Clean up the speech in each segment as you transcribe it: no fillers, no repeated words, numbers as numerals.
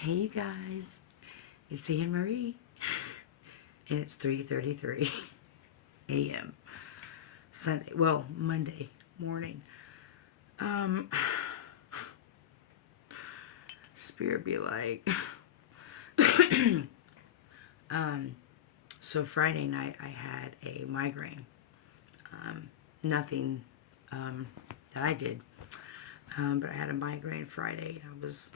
Hey you guys, it's Anne Marie, and it's 3:33 a.m. Sunday, well, Monday morning. Spirit be like, so Friday night I had a migraine. Nothing that I did, but I had a migraine Friday, and I was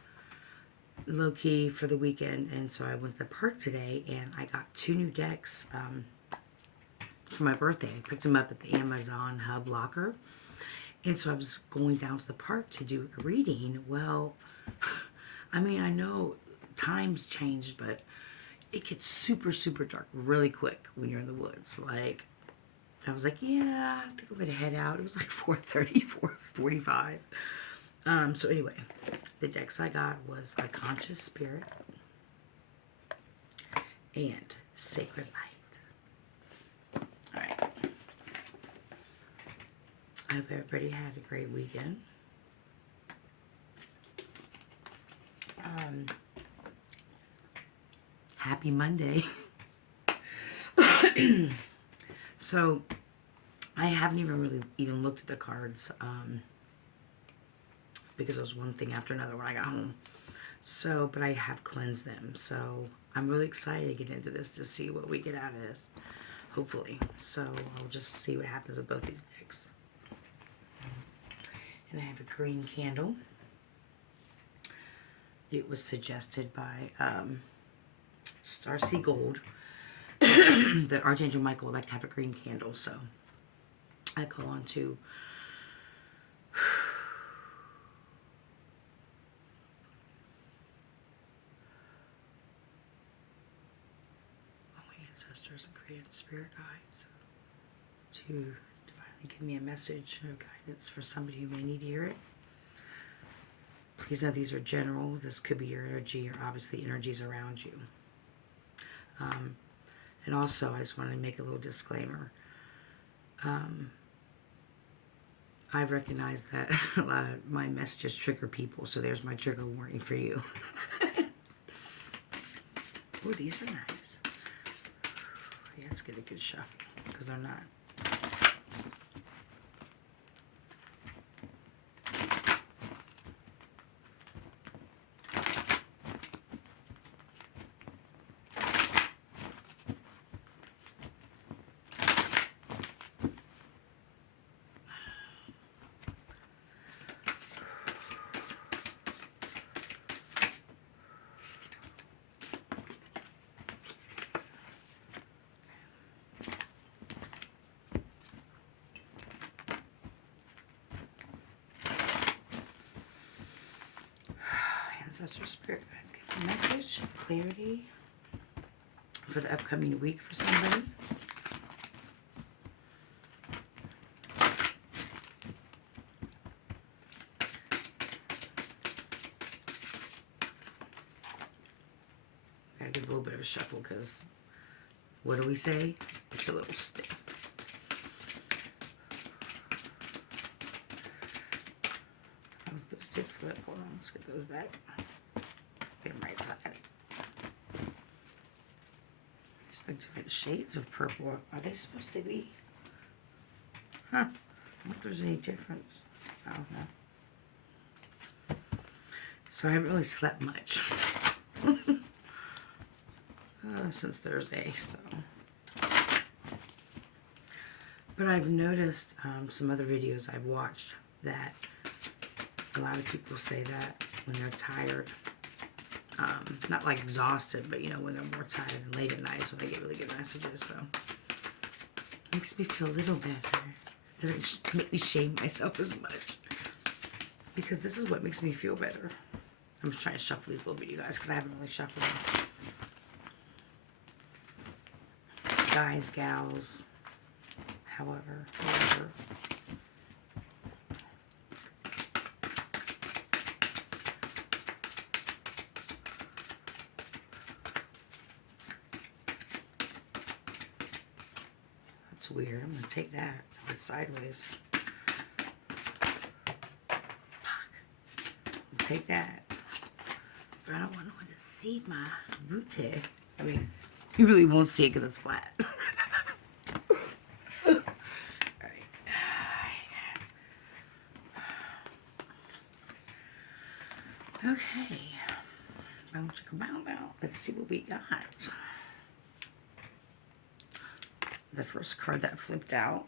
low key for the weekend, and so I went to the park today, and I got 2 new decks for my birthday. I picked them up at the Amazon Hub Locker, and so I was going down to the park to do a reading. Well, I mean, I know times changed, but it gets super, super dark really quick when you're in the woods. Like, I was like, yeah, I think I'm going to head out. It was like 4:30, 4:45. So anyway, the decks I got was a Conscious Spirit and Sacred Light. All right. I hope everybody had a great weekend. Happy Monday. So, I haven't even looked at the cards because it was one thing after another when I got home. So, but I have cleansed them. So, I'm really excited to get into this to see what we get out of this. Hopefully. So, I'll just see what happens with both these decks. And I have a green candle. It was suggested by Starseed Gold that Archangel Michael would like to have a green candle. So, I call on to ancestors and created spirit guides to divinely give me a message of guidance for somebody who may need to hear it. Please know these are general. This could be your energy or obviously energies around you. And also, I just wanted to make a little disclaimer. I recognize that a lot of my messages trigger people, so there's my trigger warning for you. Oh, these are nice. Yeah, let's get a good shuffle because they're not. Ancestral spirit guides give a message of clarity for the upcoming week for somebody. Gotta give a little bit of a shuffle because what do we say? It's a little stiff. Those did flip. Hold on, let's get those back. Get them right side. Just like different shades of purple. Are they supposed to be? Huh. I wonder if there's any difference. I don't know. So I haven't really slept much since Thursday. So, but I've noticed some other videos I've watched that a lot of people say that when they're tired, not like exhausted, but you know, when they're more tired and late at night, so they get really good messages. So it makes me feel a little better. It doesn't make me shame myself as much because this is what makes me feel better. I'm just trying to shuffle these a little bit, you guys, because I haven't really shuffled them. Guys, gals, however. That's weird. I'm going to take that. It's sideways. I'll take that. But I don't want no one to see my booty. I mean, you really won't see it because it's flat. Alright. Okay. Let's see what we got. The first card that flipped out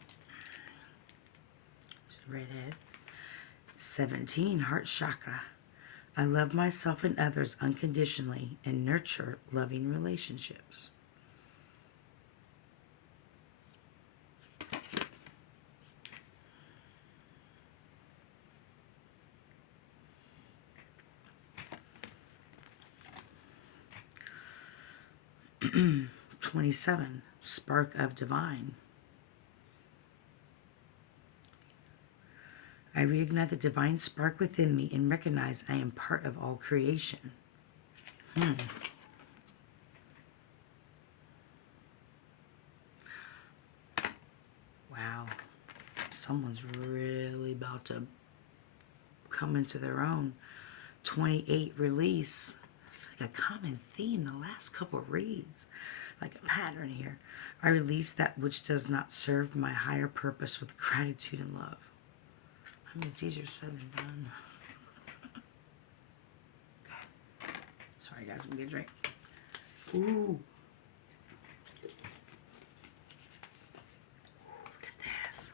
is redhead. 17, heart chakra. I love myself and others unconditionally and nurture loving relationships. "27, spark of divine. I reignite the divine spark within me and recognize I am part of all creation." Wow. Someone's really about to come into their own. 28, release. I feel like a common theme the last couple of reads. Like a pattern here. I release that which does not serve my higher purpose with gratitude and love. I mean, it's easier said than done. Okay. Sorry, guys. I'm going to get a drink. Ooh. Look at this.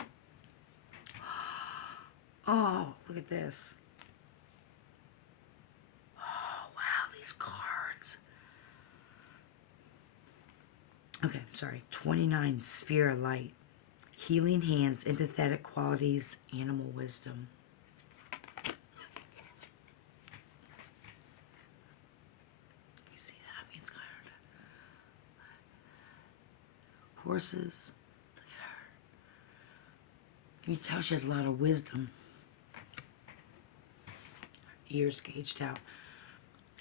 Oh, look at this. Oh, wow. These cards. Okay, sorry. 29, sphere of light. Healing hands, empathetic qualities, animal wisdom. You see that? I mean, it's got horses. Look at her. You can tell she has a lot of wisdom. Ears gauged out.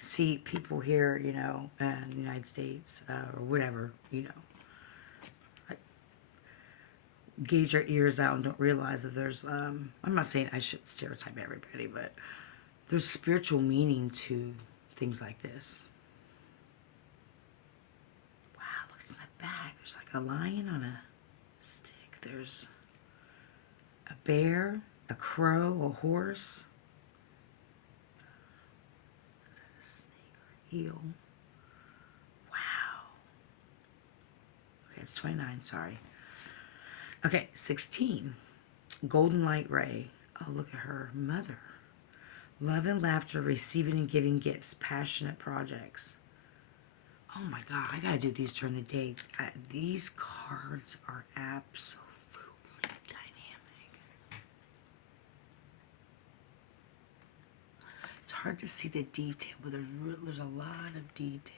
See, people here, you know, in the United States, or whatever, you know, gauge your ears out and don't realize that there's, I'm not saying I should stereotype everybody, but there's spiritual meaning to things like this. Wow, look, it's in the back. There's like a lion on a stick. There's a bear, a crow, a horse. Is that a snake or eel? Wow. Okay, it's 29, sorry. Okay, 16. Golden light ray. Oh, look at her. Mother. Love and laughter, receiving and giving gifts, passionate projects. Oh my God, I gotta do these during the day. These cards are absolutely dynamic. It's hard to see the detail, but there's a lot of detail.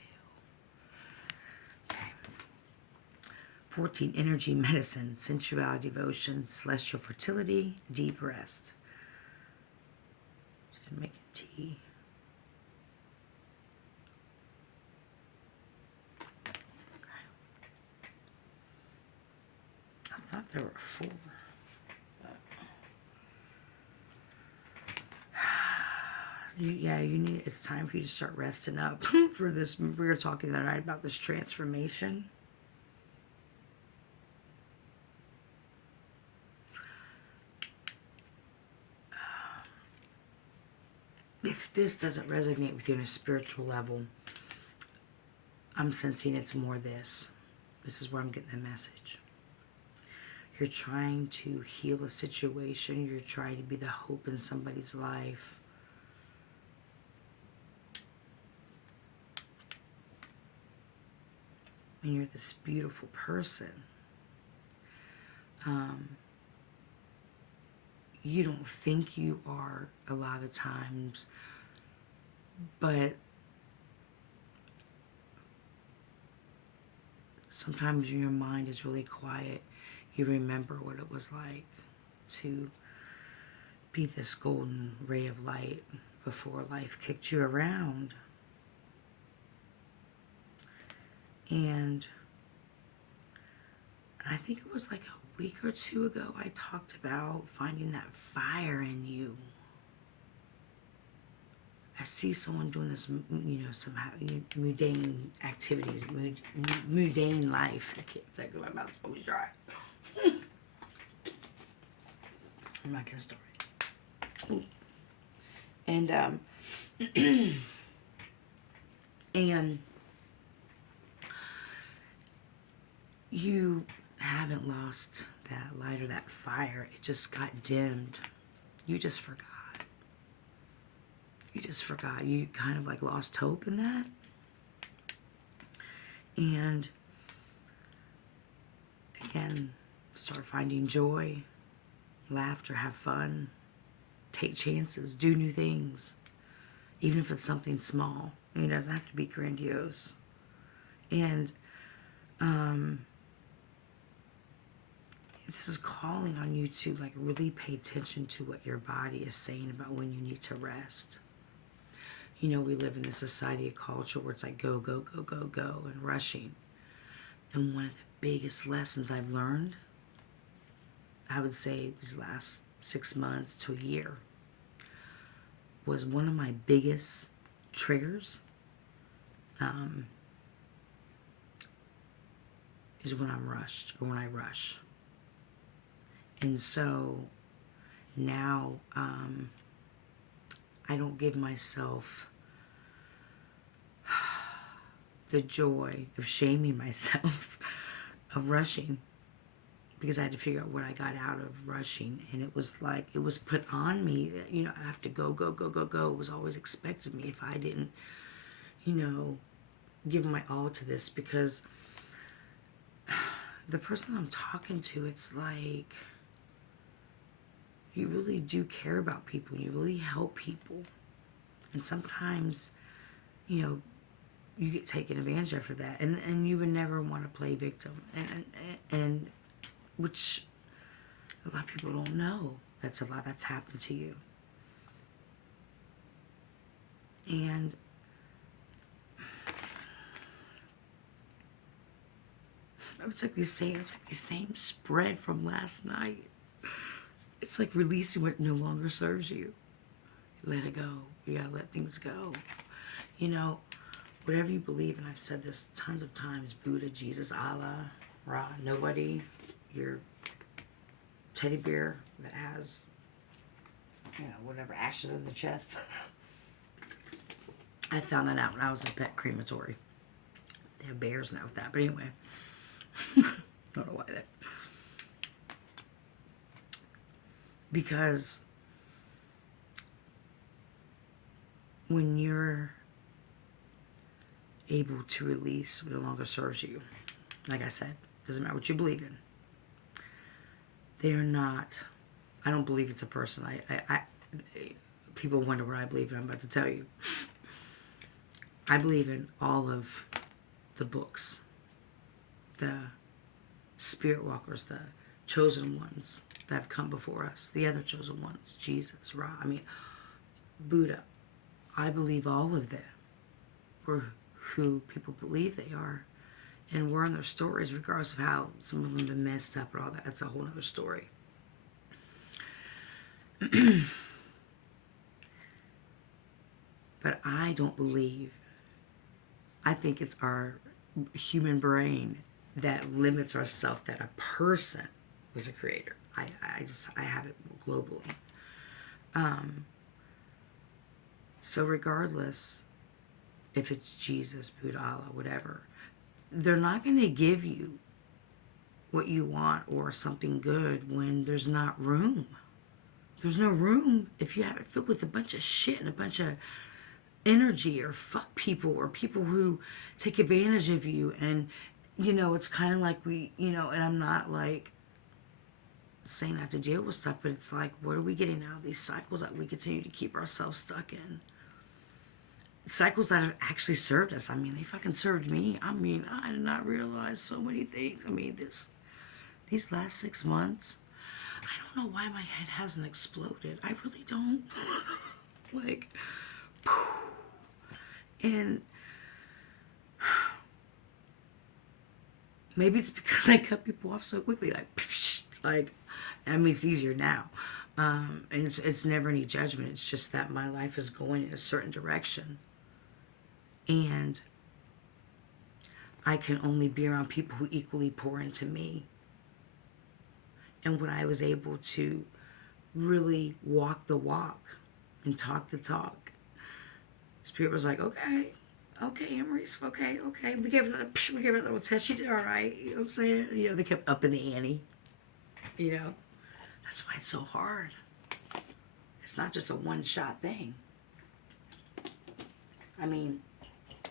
14, energy, medicine, sensuality, devotion, celestial fertility, deep rest. She's making tea. Okay. I thought there were 4. You need, it's time for you to start resting up for this. We were talking the other night about this transformation. If this doesn't resonate with you on a spiritual level, I'm sensing it's more this. This is where I'm getting the message. You're trying to heal a situation. You're trying to be the hope in somebody's life. And you're this beautiful person. You don't think you are a lot of times, but sometimes when your mind is really quiet, you remember what it was like to be this golden ray of light before life kicked you around. And I think it was like a week or 2 ago, I talked about finding that fire in you I see someone doing this, somehow, mundane activities, mundane life. I can't say it, my mouth's always dry. I'm not gonna start. And, and you haven't lost that light or that fire. It just got dimmed. You just forgot. You just forgot. You kind of like lost hope in that. And again, start finding joy, laughter, have fun, take chances, do new things, even if it's something small. It doesn't have to be grandiose. And this is calling on you to like really pay attention to what your body is saying about when you need to rest. We live in a society, a culture where it's like go, go, go, go, go, and rushing. And one of the biggest lessons I've learned, I would say these last 6 months to a year, was one of my biggest triggers is when I'm rushed or when I rush. And so now I don't give myself the joy of shaming myself of rushing, because I had to figure out what I got out of rushing. And it was like, it was put on me that, I have to go, go, go, go, go. It was always expected of me if I didn't, give my all to this, because the person I'm talking to, it's like, you really do care about people. You really help people. And sometimes, you get taken advantage of for that. And you would never want to play victim. And which a lot of people don't know. That's a lot that's happened to you. And it's like the same spread from last night. It's like releasing what no longer serves you. Let it go. You gotta let things go. Whatever you believe, and I've said this tons of times, Buddha, Jesus, Allah, Ra, nobody, your teddy bear that has, whatever, ashes in the chest. I found that out when I was in a pet crematory. They have bears now with that, but anyway. I don't know why that. Because when you're able to release what no longer serves you, like I said, doesn't matter what you believe in. They are not. I don't believe it's a person. I people wonder what I believe in. I'm about to tell you. I believe in all of the books, the spirit walkers, the chosen ones that have come before us, the other chosen ones, Jesus, Ra, Buddha. I believe all of them were who people believe they are, and we're in their stories, regardless of how some of them have been messed up and all that. That's a whole other story. But I don't believe. I think it's our human brain that limits ourselves that a person was a creator. I have it globally. So regardless if it's Jesus, Buddha, Allah, whatever, they're not going to give you what you want or something good when there's not room. There's no room if you have it filled with a bunch of shit and a bunch of energy or fuck people or people who take advantage of you. And, it's kind of like and I'm not like saying not to deal with stuff, but it's like, what are we getting out of these cycles that we continue to keep ourselves stuck in? Cycles that have actually served us. They fucking served me. I did not realize so many things. These last 6 months, I don't know why my head hasn't exploded. I really don't. And maybe it's because I cut people off so quickly. It's easier now. And it's never any judgment. It's just that my life is going in a certain direction. And I can only be around people who equally pour into me. And when I was able to really walk the walk and talk the talk, Spirit was like, okay, okay, Emery's okay, okay. We gave her a little test. She did all right. You know what I'm saying? You know, they kept upping the ante. You know, that's why it's so hard. It's not just a one-shot thing. I mean,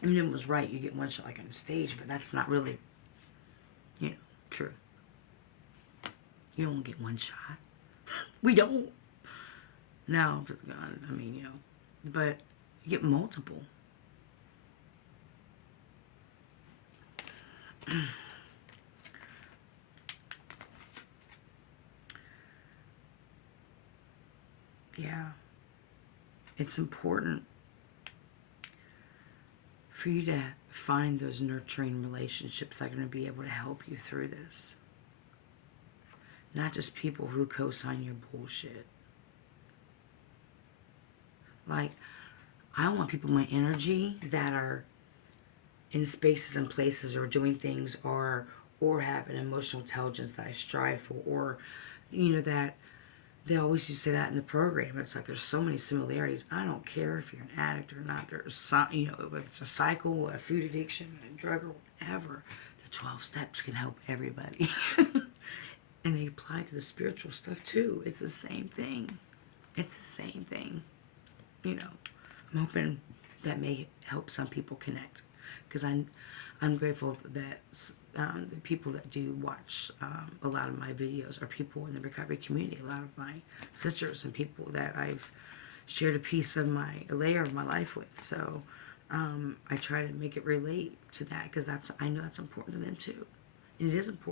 Eminem was right. You get one shot like on the stage, but that's not really, you know, true. You don't get one shot. We don't. No, I mean, you know, but you get multiple. Yeah. It's important for you to find those nurturing relationships that are going to be able to help you through this. Not just people who co-sign your bullshit. Like, I don't want people in my energy that are in spaces and places or doing things or have an emotional intelligence that I strive for, or, you know, that they always used to say that in the program. It's like there's so many similarities. I don't care if you're an addict or not. There's some, you know, if it's a cycle, a food addiction, a drug, or whatever. The 12 steps can help everybody. And they apply to the spiritual stuff too. It's the same thing. It's the same thing. You know, I'm hoping that may help some people connect, because I'm grateful that the people that do watch a lot of my videos are people in the recovery community. A lot of my sisters and people that I've shared a layer of my life with. So I try to make it relate to that, because I know that's important to them too. And it is important.